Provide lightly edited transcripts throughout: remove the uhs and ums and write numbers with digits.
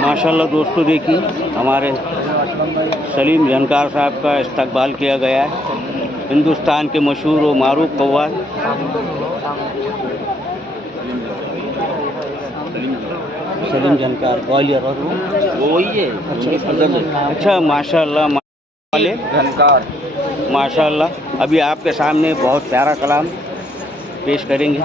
माशाल्लाह दोस्तों, देखिए हमारे सलीम जानकार साहब का इस्तकबाल किया गया है। हिंदुस्तान के मशहूर और मारूफ कव्वाल सलीम जानकार ग्वालियर, और वो ही है। अच्छा माशाल्लाह वाले जानकार, माशाल्लाह। अभी आपके सामने बहुत प्यारा कलाम पेश करेंगे।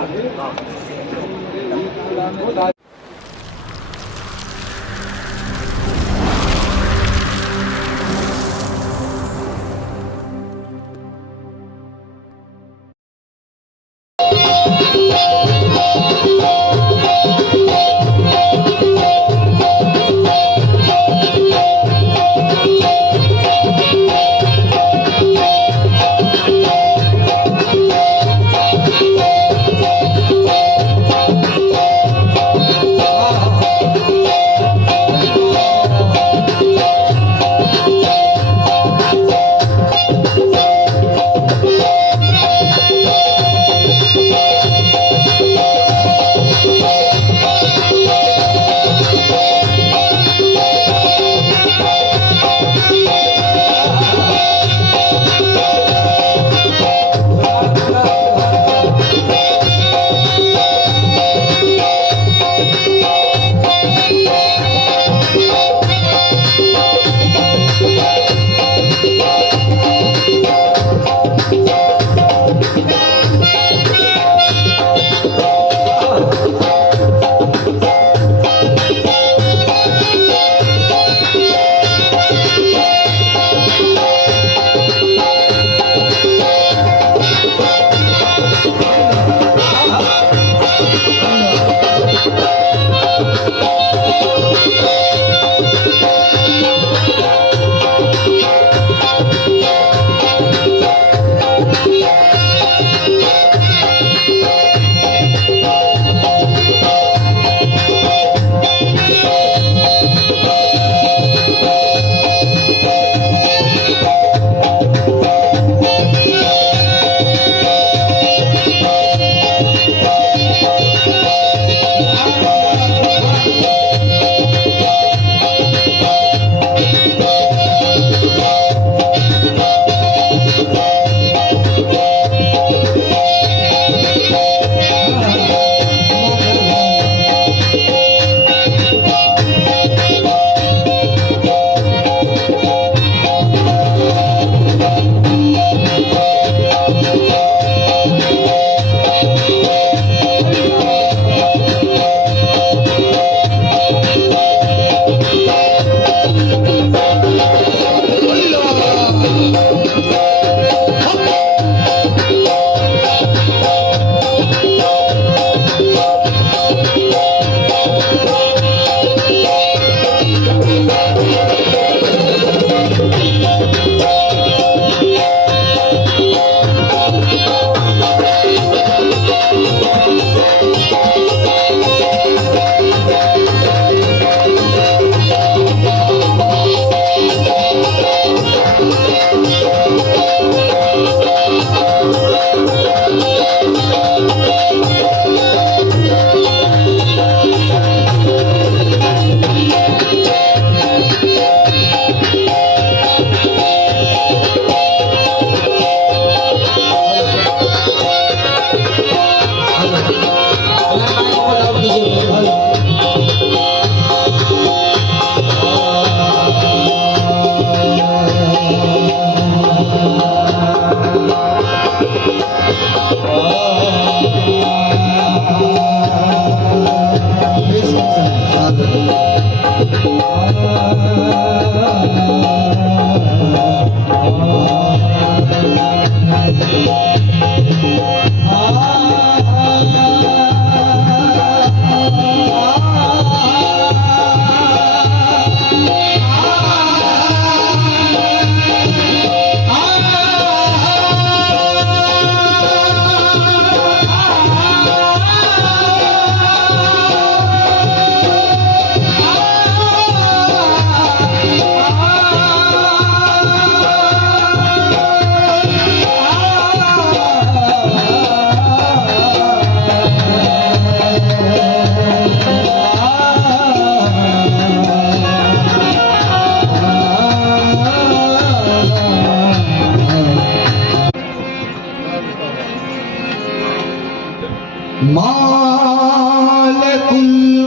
मालिकुल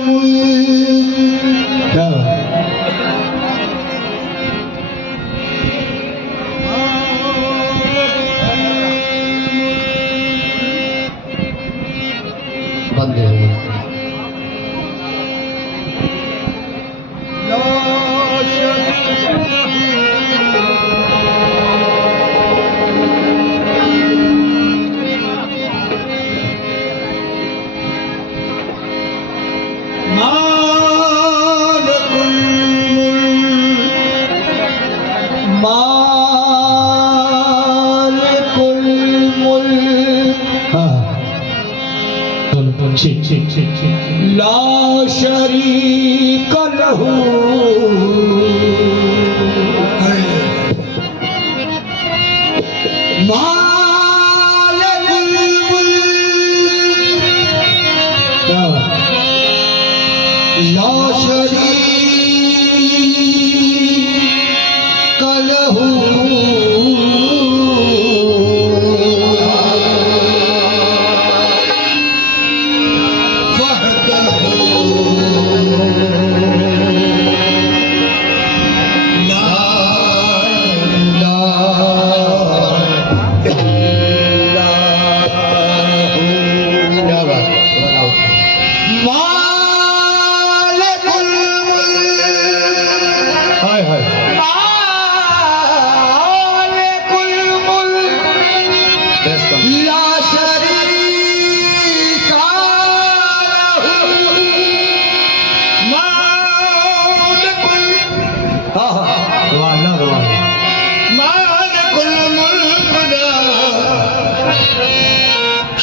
मुल्क। बंदे ला शरीक लहू मालिकुल मुल्क ला शरीक लहू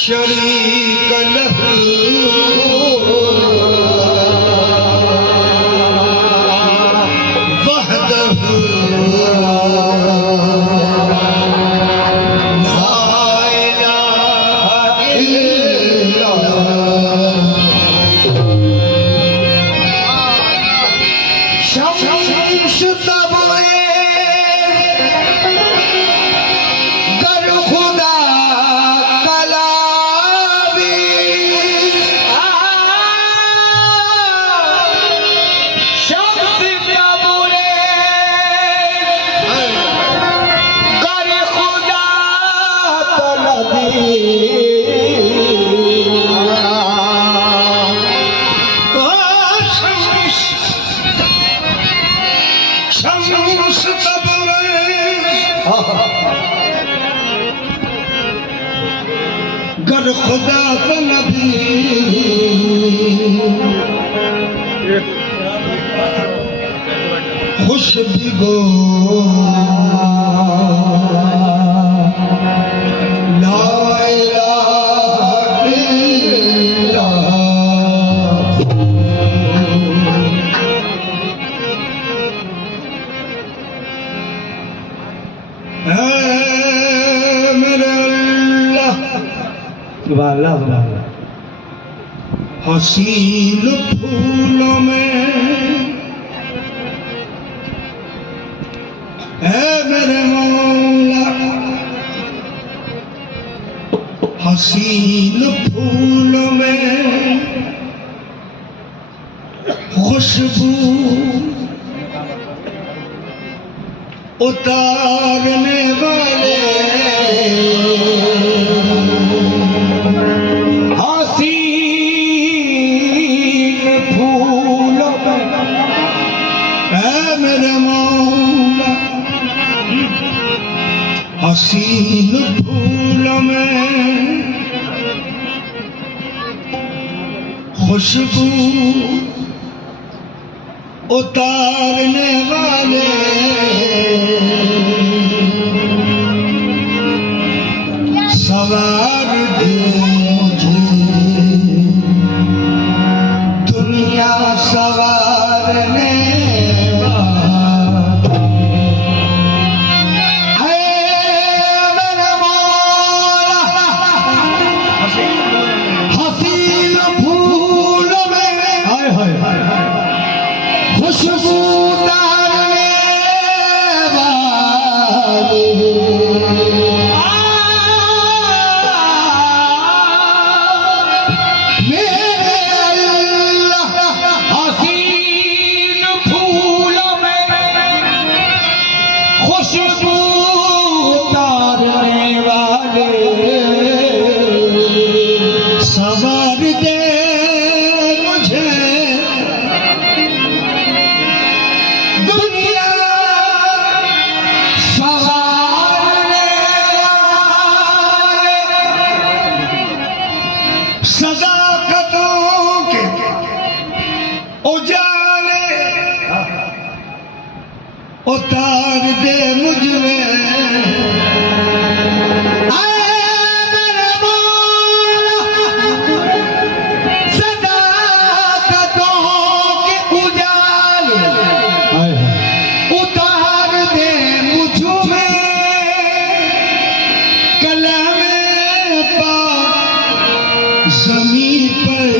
शरीक लहू वहदहू ला इलाहा इल्लल्लाह। शम्स तबरेज़ गर खुदा गर खुदा तलबी खुश बिगो ला इलाहा इल्लल्लाह। हसीन फूलों में है मेरे मौला, हसीन फूलों में खुशबू उतारने वाले हसीन फूलों में खुशबू उतारने वाले सवार दे मुझे दुनिया सवारने खुशबू उतारने वाले उतार दे मुझ में ज़मीं पर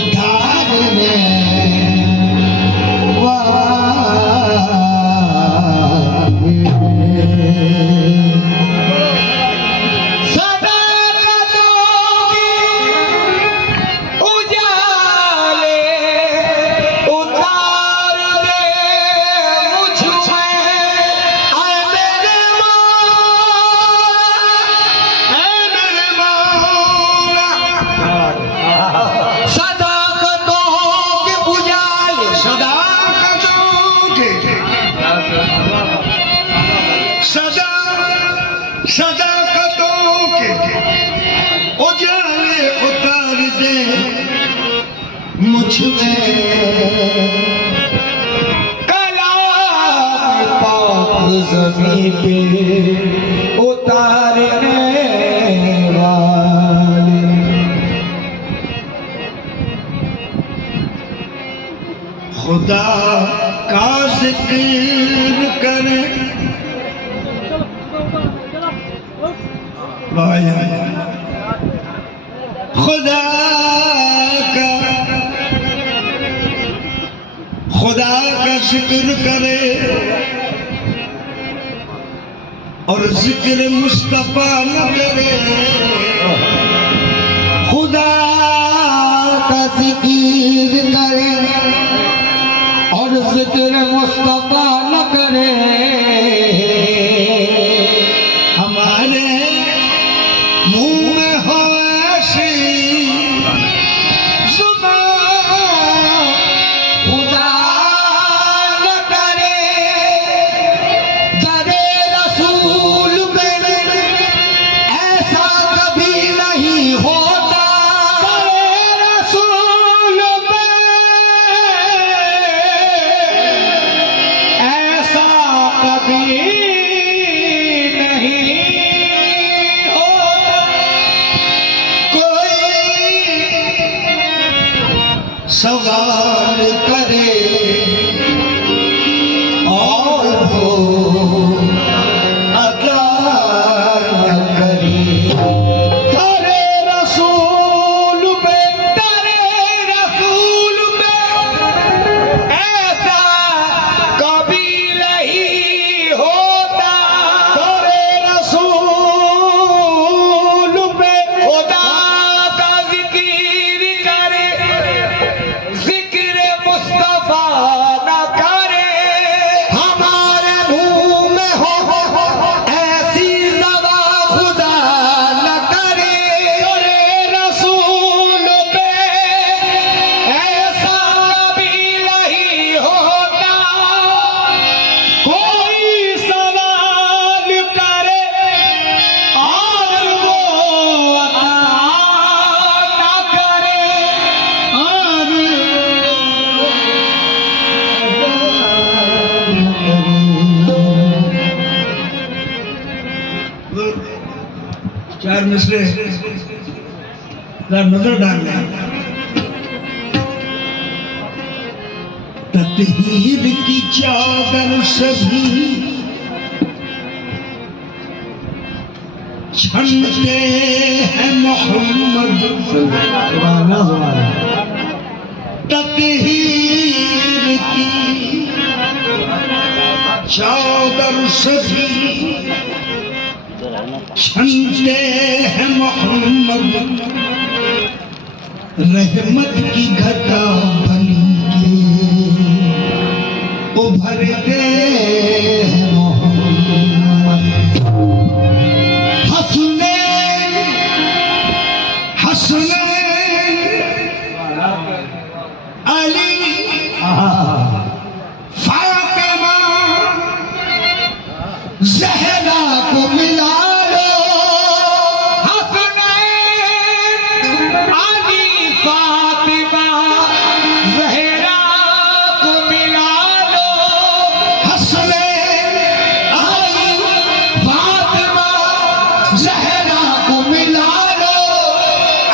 उतारने सदाकतों के उजाले उतार दे मुझ में कलाम पाक ज़मीं पे उतारने वाले। खुदा का ज़िक्र करे खुदा का जिक्र करे और जिक्र मुस्तफा न करे। खुदा का जिक्र करे और जिक्र मुस्तफा न करे। हमारे मुंह में हो ऐसी जुबान खुदा न करे। दरे रसूल में ऐसा कभी नहीं होता। दरे रसूल में ऐसा कभी सवाल करे और वो अता न करे। तेरे रसूल पे ऐसा कभी नहीं होता। तेरे रसूल पे खुदा का जिक्र करे जिक्र मुस्तफा न करे। हमारे मुंह में हो ऐसी ज़बा खुदा न करे। तेरे रसूल पे ऐसा कभी नहीं होता। कोई सवाल करे और वो अता न करे। चार मिसरे नजर डालना। तत्हीर की चादर सभी छनते हैं मोहम्मद। तत्हीर की चादर सभी छनते हैं मोहम्मद। रहमत की घटा बन के उभरते हैं मोहम्मद। हसनैन अली फातिमा ज़हरा को मिला लो। हसनैन अली फातिमा ज़हरा को मिला जहरा को मिला लो।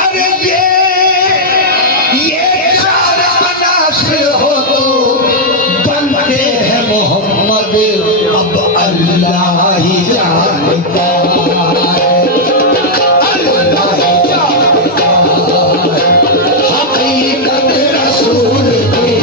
अरे ये चार अनासर हो तो बनते हैं मोहम्मद, अब अल्लाह ही जानता है, अल्लाह ही जानता है हकीकत रसूल की।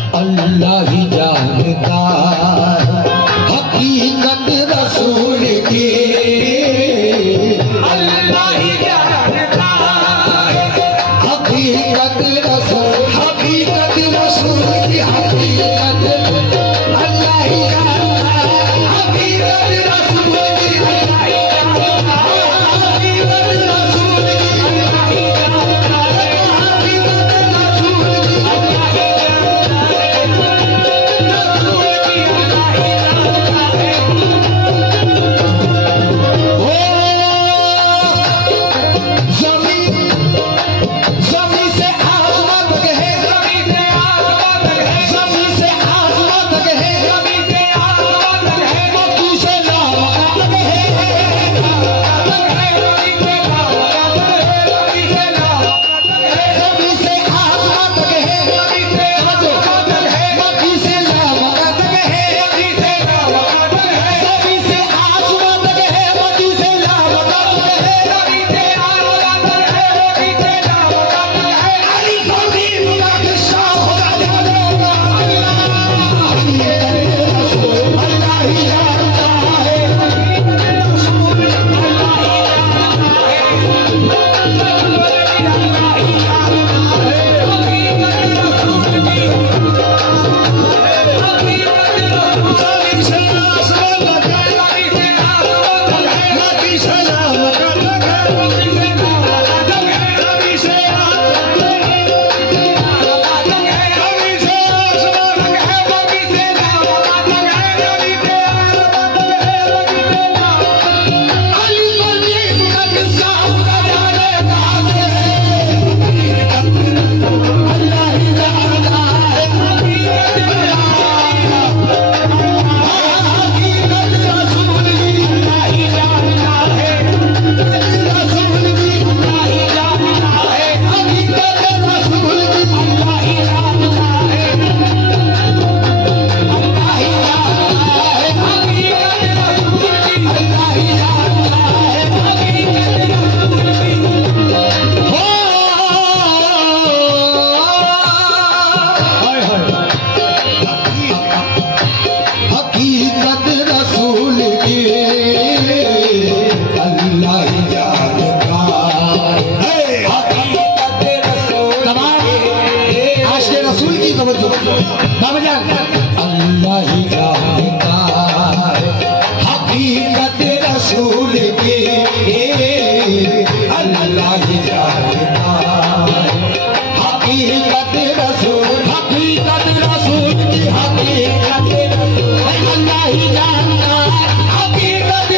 अल्लाह ही जानता हकीकत रसूल की, अल्लाह ही जानता हकीकत रसूल, हकीकत रसूल की, हकीकत अल्लाह ही जानता हकीकत रसूल की, हकीकत रसूल की, हकीकत रसूल की।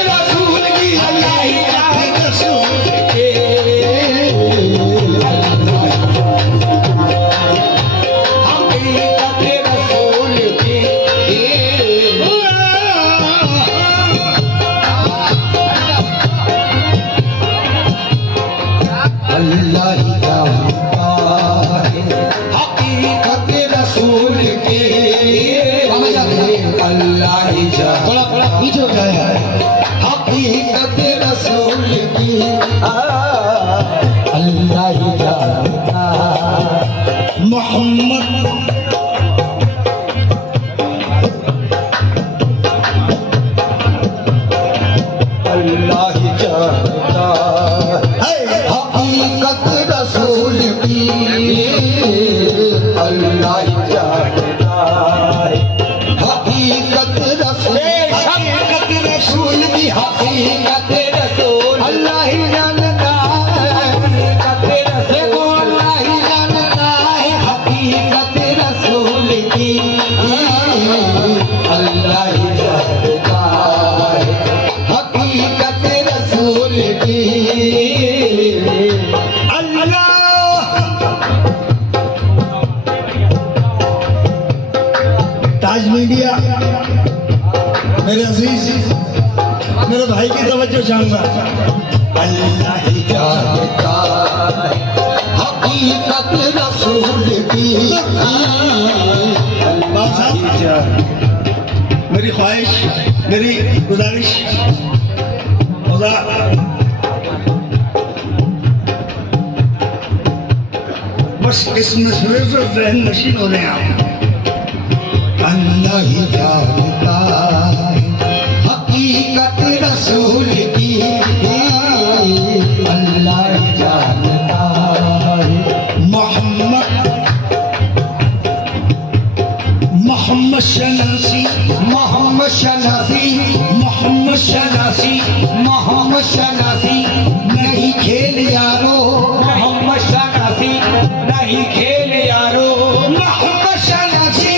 रसूल की हकीकत रसूल की हकीकत रसूल की अल्लाह ही जानता है हकीकत रसूल की अल्लाह ही जानता थोड़ा थोड़ा पीछे हो जाए हकीकत रसूल की अल्लाह ही जानता मोहम्मद अल्लाह ही जानता हकीकत रसूल की अल्लाह ही जानता हकीकत रसूल की हकीकत रसूल अल्लाह ही जानता है हकीकत रसूल अल्लाह ही जानता है हकीकत रसूल की अल्लाह ही जानता है हकीकत रसूल की अल्लाह ताज मीडिया मेरे अजीज मेरे भाई की तवज्जो चाहूंगा अल्लाह ही जानता है हकीकत रसूल की मेरी ख्वाहिश मेरी गुजारिश खुदा बस इस मसले से जहन नशीन होने आओ अल्लाह ही जानता है हकीकत रसूल की अल्लाह ही जानता है मोहम्मद शनासी मोहम्मद शनासी मोहम्मद शनासी मोहम्मद शनासी नहीं खेल यारो मोहम्मद शनासी नहीं खेल यारो मोहम्मद शनासी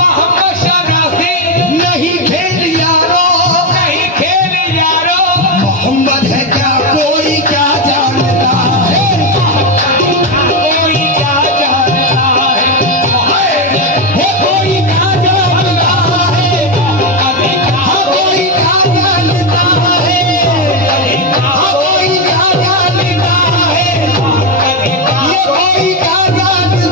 मोहम्मद शनासी नहीं खेल यारो नहीं खेल यारो मोहम्मद है क्या कोई क्या जानता है कोई क्या जानता है कोई क्या जानता है कोई क्या जानता है कोई क्या जानता है कोई क्या जानता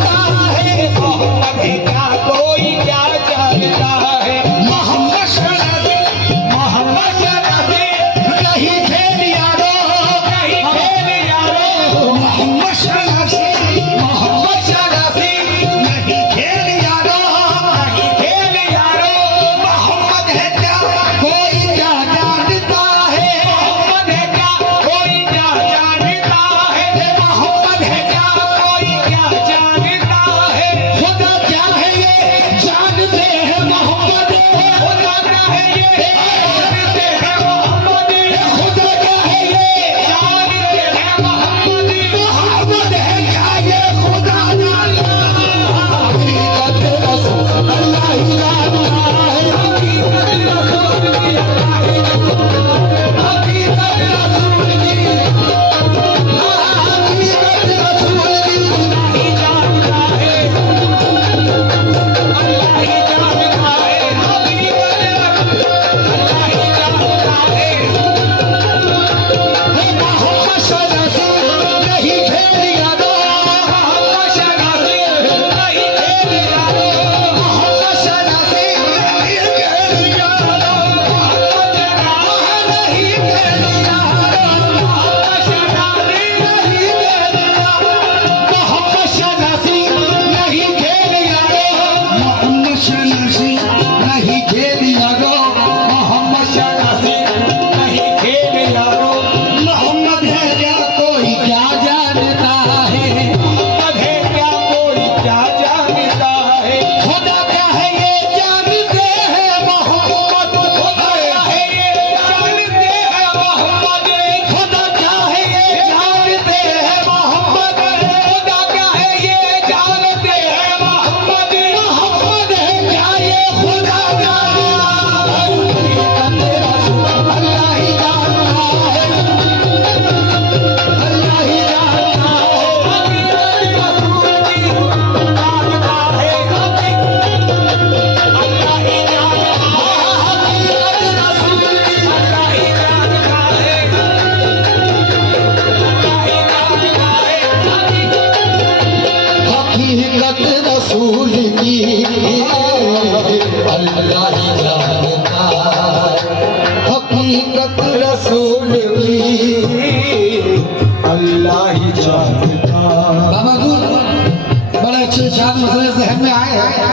हकीकत रसूल की अल्लाह ही जानता। बाबा बड़े अच्छे शान मसले जहन में आए हैं।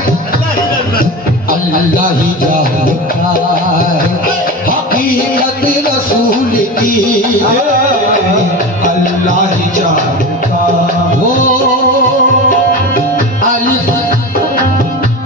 अल्लाह ही जानता हकीकत रसूल की अल्लाह ही जानता। वो अलिफ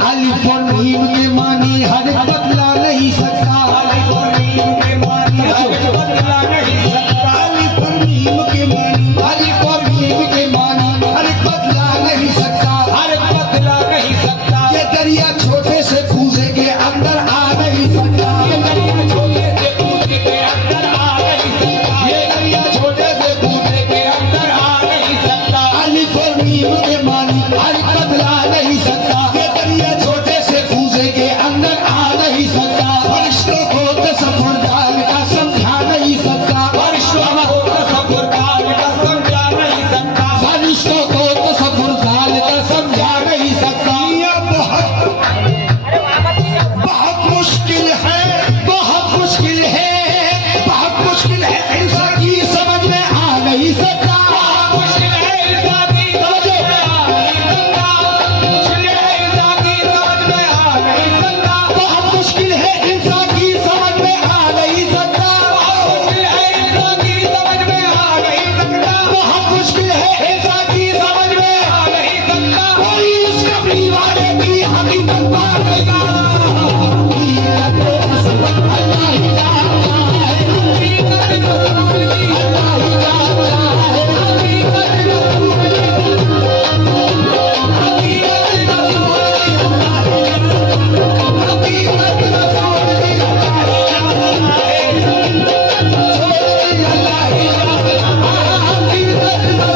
अलिफ और मीम के मानी हर एक बदला नहीं सकता। अलिफ और मीम के मानी हर एक बदला नहीं सकता। अलिफ और मीम के मानी अलिफ और मीम के मानी हर एक बदला नहीं सकता। हर एक बदला नहीं सकता। ये दरिया छोटे से कूजे के अंदर आ नहीं सकता। ये दरिया छोटे से कूजे के अंदर आ नहीं सकता। ये दरिया छोटे से कूजे के अंदर आ नहीं सकता। अलिफ और मीम के मानी हर एक बदला नहीं सकता। ये दरिया छोटे से कूजे के अंदर आ नहीं सकता। फरिश्तों को तसव्वुर काल का समझा नहीं सकता। फरिश्तों को तसव्वुर काल का समझा नहीं सकता। फरिश्तों को तसव्वुर काल का समझा नहीं सकता। बहुत मुश्किल है, बहुत मुश्किल है, बहुत मुश्किल है, इंसान की समझ में आ नहीं सकता। बहुत मुश्किल है, इंसान की समझ में आ नहीं सकता। मुश्किल है, इंसान की समझ में आ नहीं सकता। बहुत मुश्किल है, इंसान की समझ में आ नहीं सकता। बहुत मुश्किल है, इंसान की समझ में आ नहीं सकता। बहुत मुश्किल है, इंसान की समझ में आ नहीं सकता। कोई उस कमली वाले की हकीकत पाएगा। अल्लाह ही जानता है, हकीकत रसूल की अल्लाह ही जानता है। हकीकत रसूल की हकीकत रसूल की अल्लाह ही जानता है। हकीकत रसूल की अल्लाह ही जानता है। अल्लाह ही जानता है। हकीकत रसूल की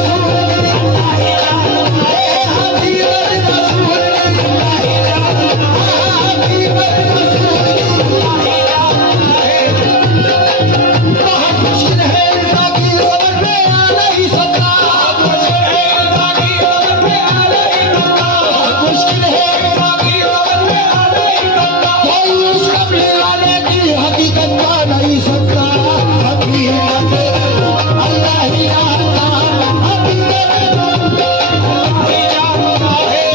अल्लाह ही जानता है। हकीकत रसूल की अल्लाह ही जानता है। हकीकत रसूल की अल्लाह ही जानता है। बहुत मुश्किल है, इंसान की समझ में आ नहीं सकता। बहुत मुश्किल है, इंसान की समझ में आ नहीं सकता। बहुत मुश्किल है, इंसान की समझ में आ नहीं सकता। कोई उस कमली वाले की हकीकत पा नहीं सकता। हकीकत अल्लाह ही जानता है। हकीकत अल्लाह ही जानता है।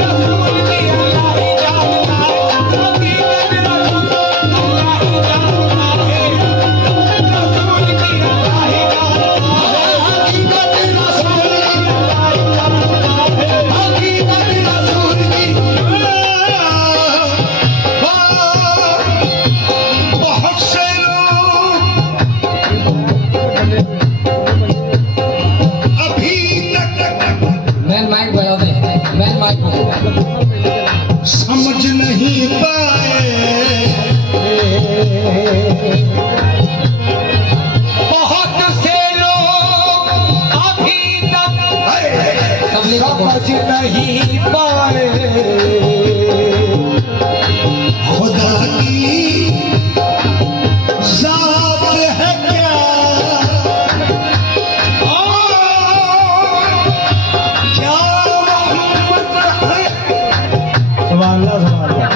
रसूल की अल्लाह ही जानता है। हकीकत रसूल अल्लाह ही जानता है। रसूल की अल्लाह ही जानता है। हकीकत रसूल की अल्लाह ही जानता है। हकीकत रसूल की बहुत से लोग अभी तक मैन माइक बजा दे। मैन माइक समझ नहीं पाए। बहुत से लोग अभी तक समझ नहीं पाए। खुदा की ज़ात है क्या और क्या रहमत है। सुभान अल्लाह, सुभान अल्लाह।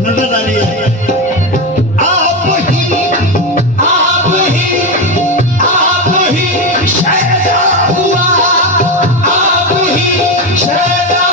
नजर आ रही है। आप ही शैदा हुआ। आप ही शैदा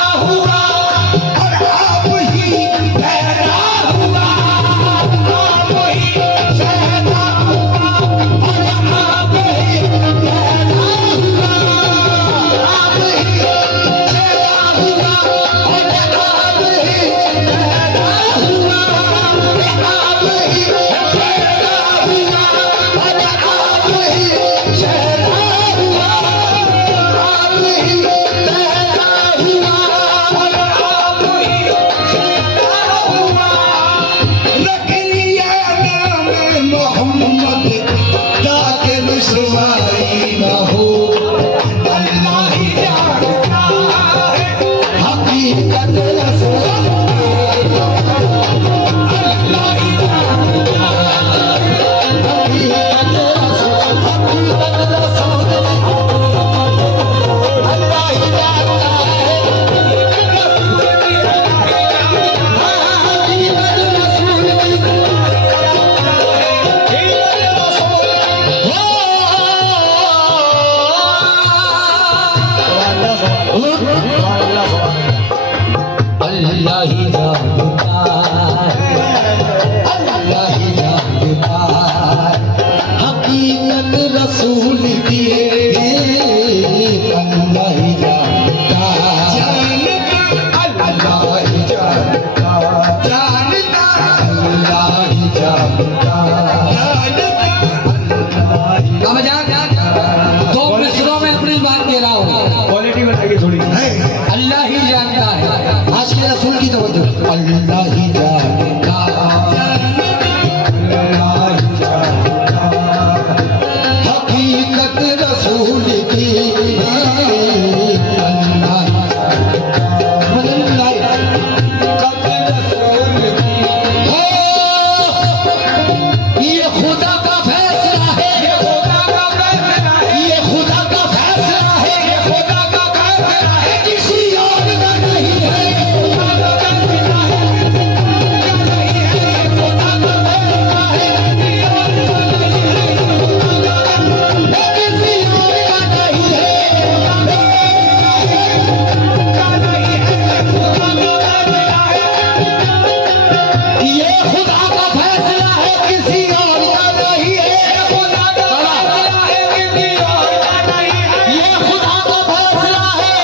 खुदा का फैसला है किसी और का नहीं है, खुदा का फैसला है किसी और का नहीं है, ये खुदा का फैसला है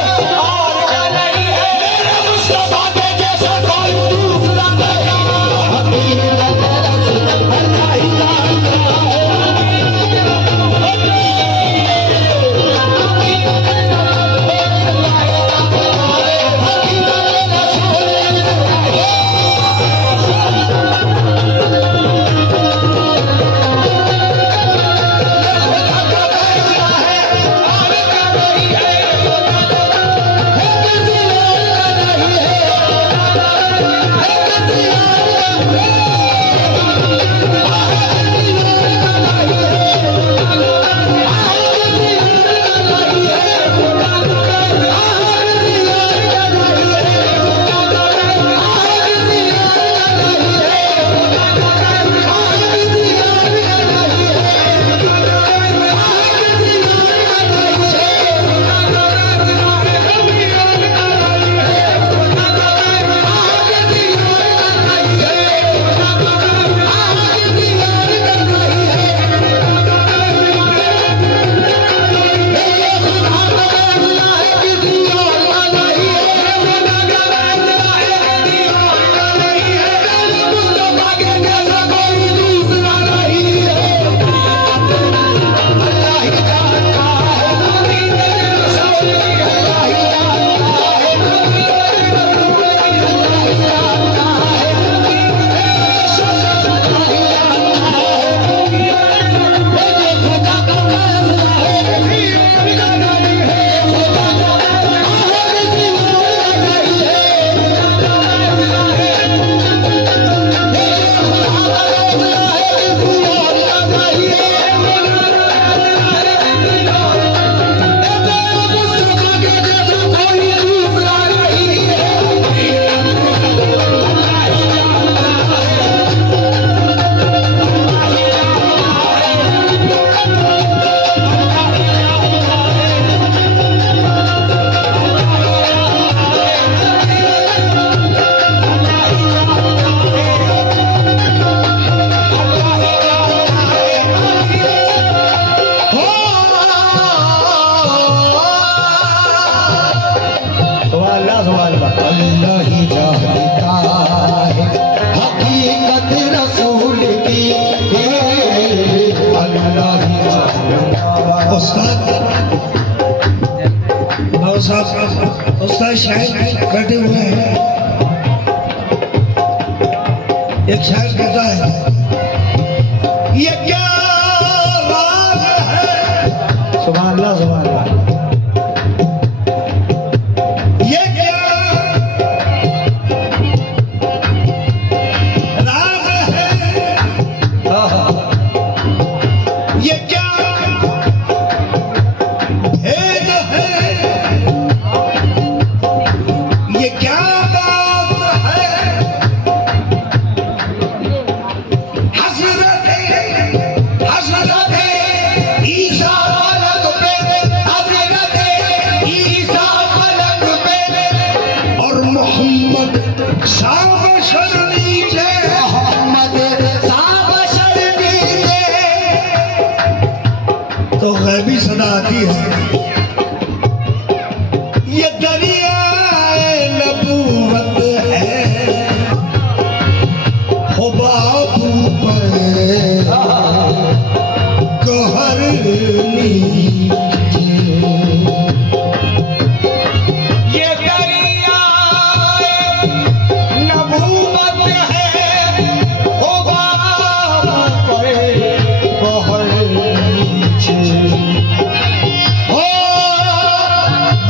और का नहीं है, मेरे मुस्तफा के जैसा कोई दूसरा नहीं, हकीकत अल्लाह ही जानता है। अल्लाह ही जानता है हकीकत रसूल की, अल्लाह ही जानता। उस्ताद शायद बैठे हुए हैं, एक शायर कहता है ये क्या राज है, सुभान अल्लाह सुभान अल्लाह, तो गैबी सदा आती है, ये दरियाए नबूवत है, हो बाबू पर कहर नीचे, ये दरियाए नबूवत है, हो बाबू पर कहर नीचे, हो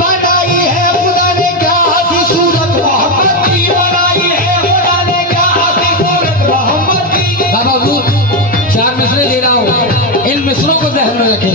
बनाई है खुदा ने क्या हंसी सूरत मोहम्मद की, बनाई है खुदा ने क्या हंसी सूरत मोहम्मद की। बाबा वो 4 मिसरे दे रहा हूँ, इन मिसरों को ध्यान में रखें।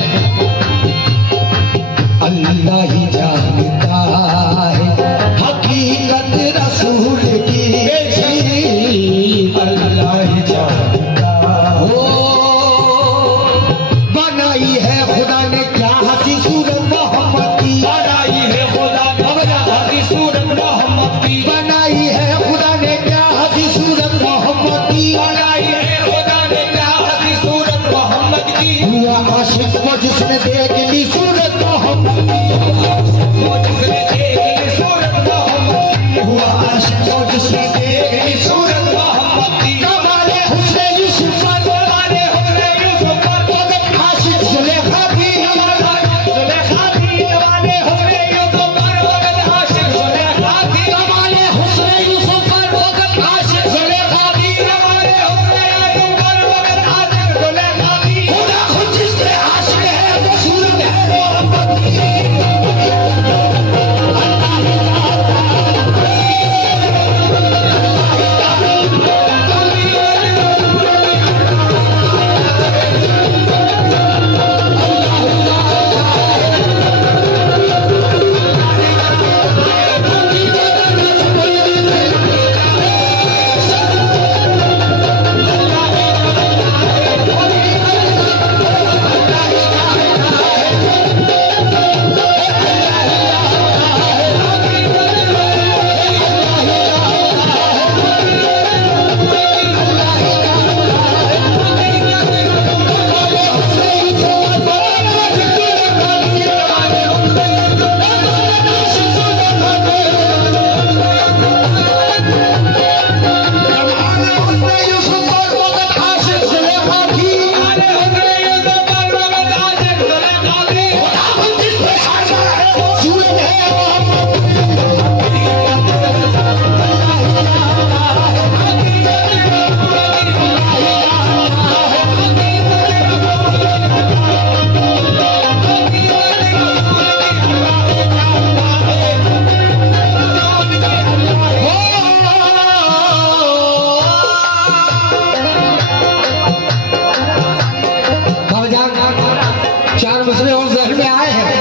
दूसरे और जहन में आए हैं।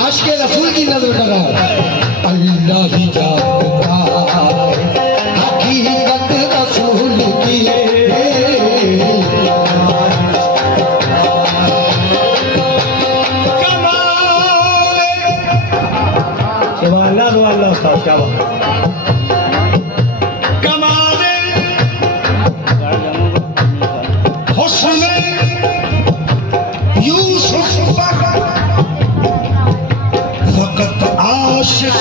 आशिक रसूल की नजर लगाओ, अल्लाह ही जानता है हकीकत रसूल की। सुभान अल्लाह उस्ताद, क्या बात। फकत आशिक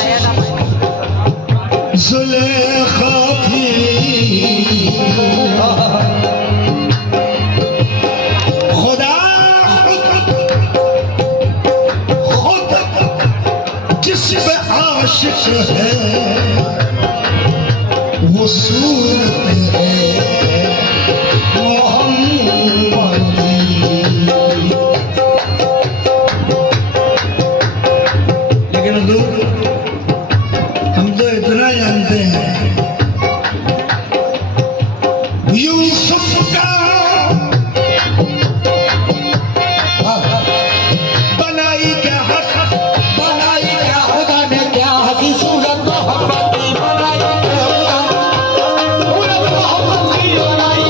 जुलेखा थी, खुदा खुद जिस पे आशिक है वो सूरत है मोहम्मद की। लेकिन हम तो इतना जानते हैं, यूसुफ का बनाई क्या खुदा ने क्या हसी सूरत मोहब्बत की बनाई, सूरत मोहब्बत की बनाई,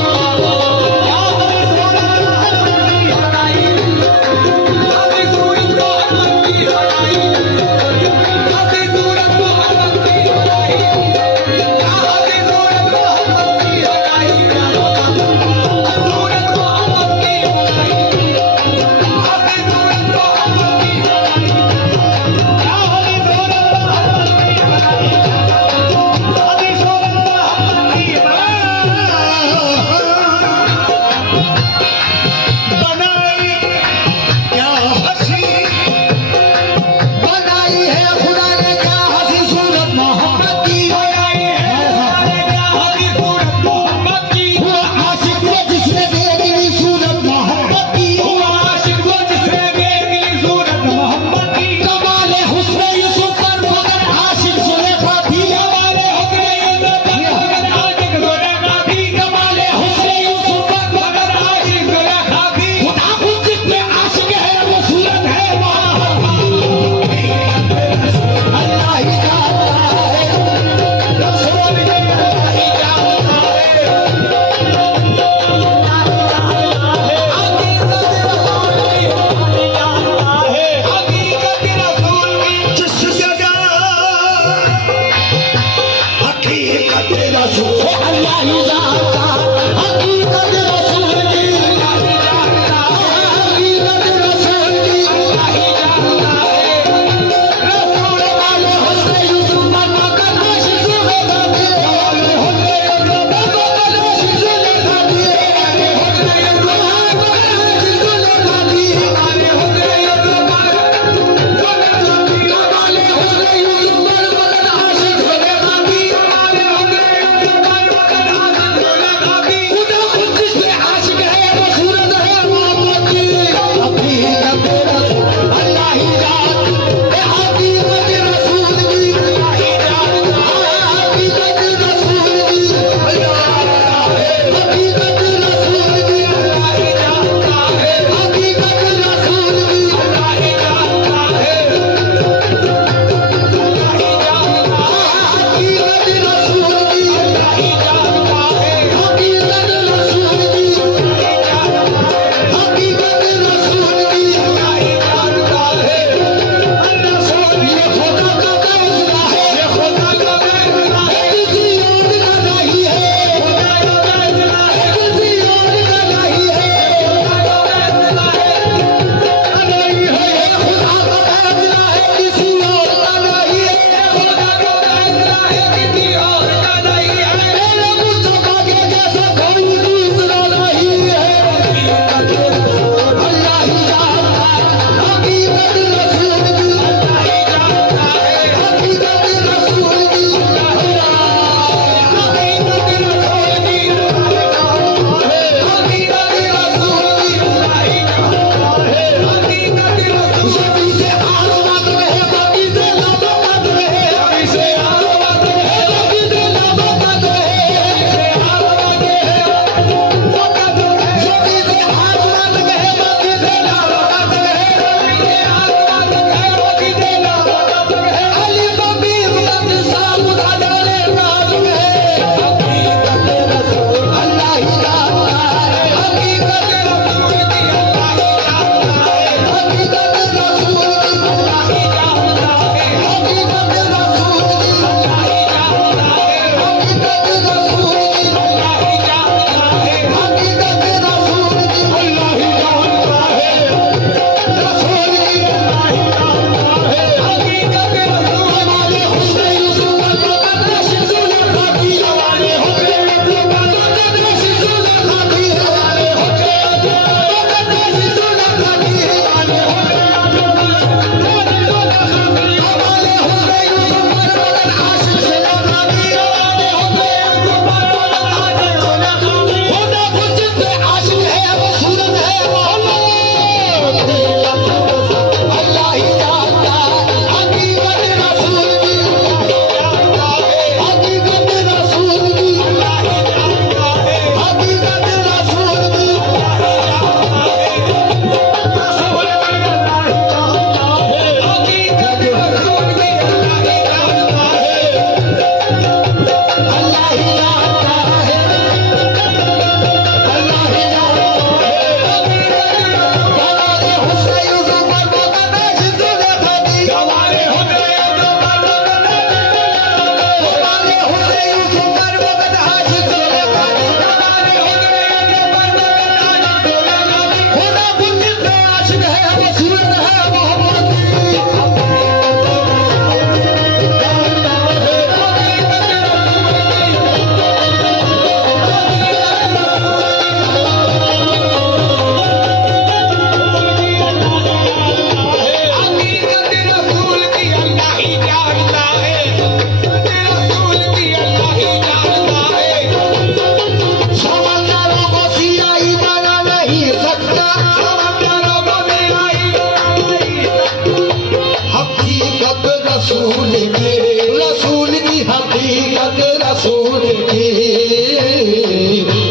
रसूल की, रसूल की हकीकत रसूल की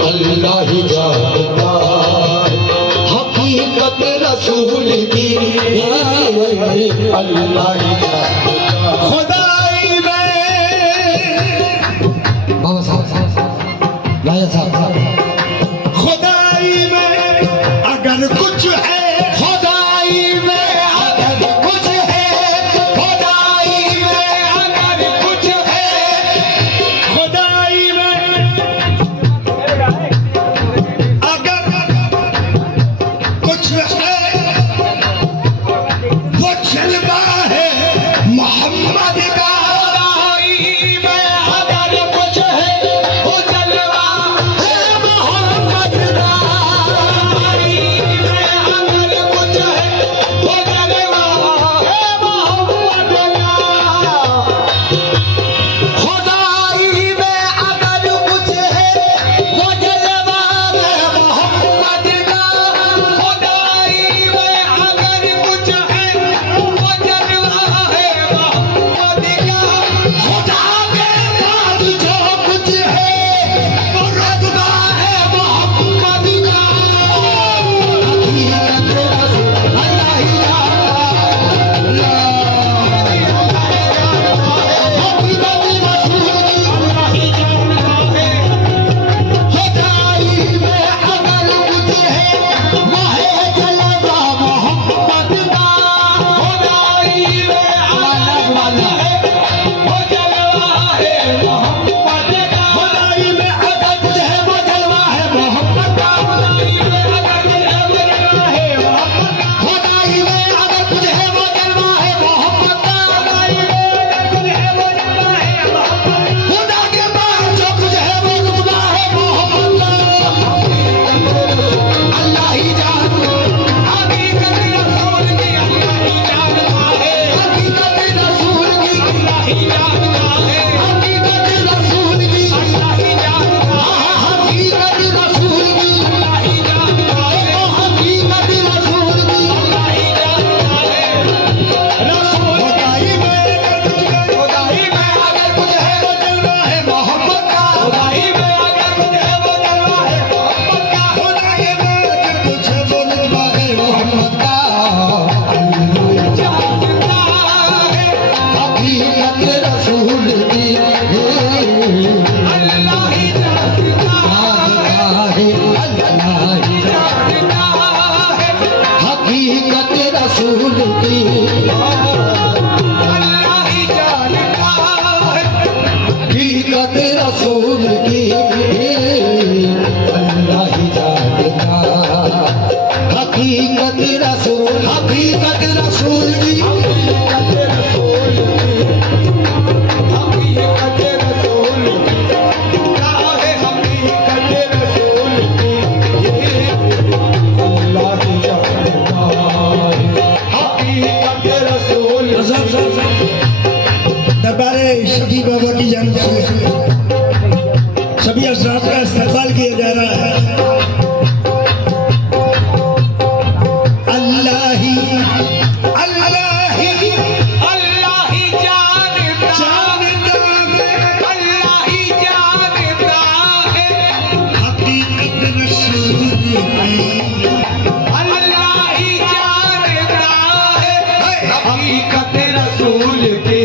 अल्लाह ही जानता है, हकीकत रसूल की अल्लाह ही जानता। खुदाई में बाबा साहब लाया साहब, खुदाई में अगर कुछ है, खुदाई में अगर कुछ है, खुदाई में अगर कुछ है, खुदाई में अगर कुछ है वो जलवा है मोहम्मद का। खुदाई में अगर कुछ है वो जलवा है मोहम्मद का। खुदाई में अगर कुछ है वो जलवा है मोहम्मद का। खुदाई में अगर कुछ है वो जलवा है मोहम्मद का। खुदाई में अगर कुछ है वो जलवा है मोहम्मद का। खुदा के बाद जो कुछ है वो रुतबा है मोहम्मद का। हकीकत रसूल अल्लाह ही जानता है, हकीकत रसूल की अल्लाह ही जानता है। खुदाई में अगर कुछ है वो है जलवा मोहम्मद का। खुदाई में अगर कुछ है वो जलवा है मोहम्मद का। खुदाई में अगर कुछ है वो जलवा है मोहम्मद का। खुदाई में अगर कुछ है वो जलवा है मोहम्मद का। खुदाई में अगर कुछ है वो जलवा है मोहम्मद का। खुदाई में अगर कुछ है वो जलवा है मोहम्मद का। खुदा के बाद जो कुछ है वो रुतबा है मोहम्मद का। अल्लाह ही जानता है, हकीकत रसूल की अल्लाह ही जानता है, हकीकत रसूल की अल्लाह ही जानता है, हकीकत रसूल की अल्लाह ही जानता है, हकीकत रसूल की अल्लाह ही जानता है, हकीकत रसूल की अल्लाह ही जानता है। रसूल खुदाई में अगर कुछ है वो जलवा है मोहम्मद का। खुदाई में अगर कुछ है वो जलवा है मोहम्मद का। खुदाई में अगर कुछ है वो जलवा है मोहम्मद का। अल्लाह जानता है, हकीकत रसूल की अल्लाह ही जानता है, अल्लाह ही जानता है, हकीकत रसूल की अल्लाह ही जानता है, हकीकत रसूल की अल्लाह ही जानता है, हकीकत रसूल की, हकीकत रसूल की, हकीकत रसूल की, क्या है हकीकत रसूल की अल्लाह ही जानता है, हकीकत रसूल की। दरबारे शफी बाबा की जानिब से सभी अशराफ का इस्तकबाल किया जा रहा है। अल्लाह ही अल्लाह ही अल्लाह ही जानता है, अल्लाह ही जानता है, हकीकत रसूल की अल्लाह ही जानता है, हकीकत रसूल की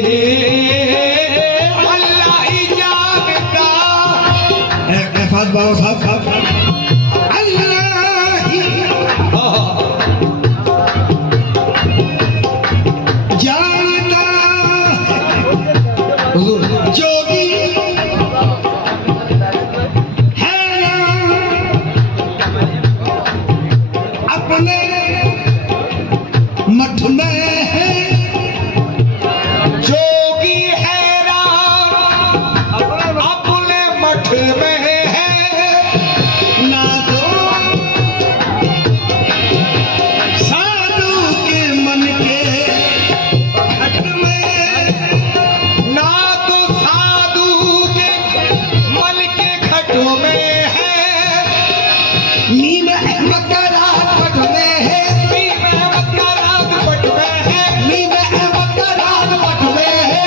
अल्लाह ही जानता है। एहफाज बाबा साहब अल्लाह ही जानता जोगी है ना अपने मठ में है, जोगी है ना अपने मठ में है, ना तो साधु के मन के घट में, ना तो साधु के मन के घट में है, नीम अहमद का राजपट में है, नीम अहमद का राजपट में है, नीम अहमद का राजपट में है,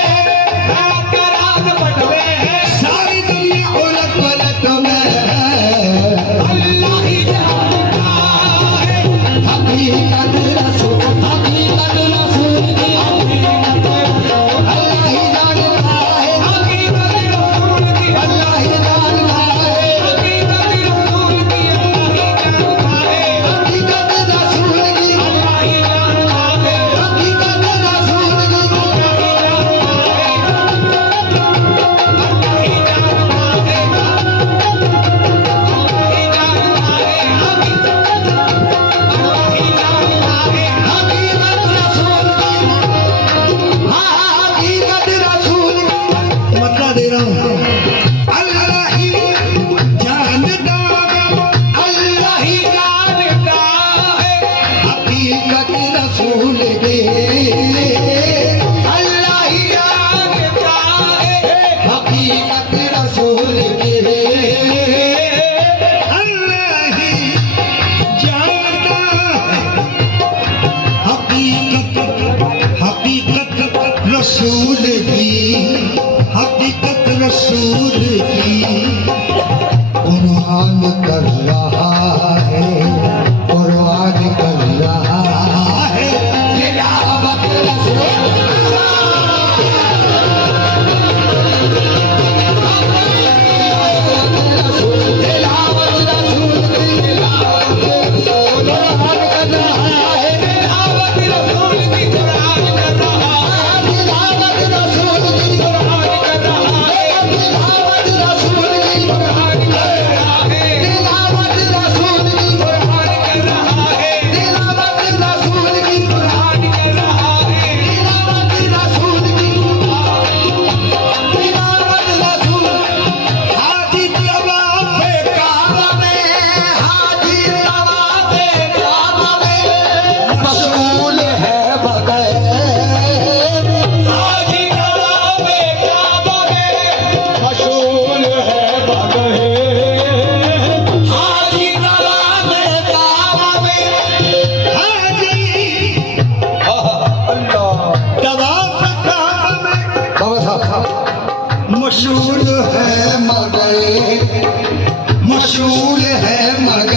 है मर्द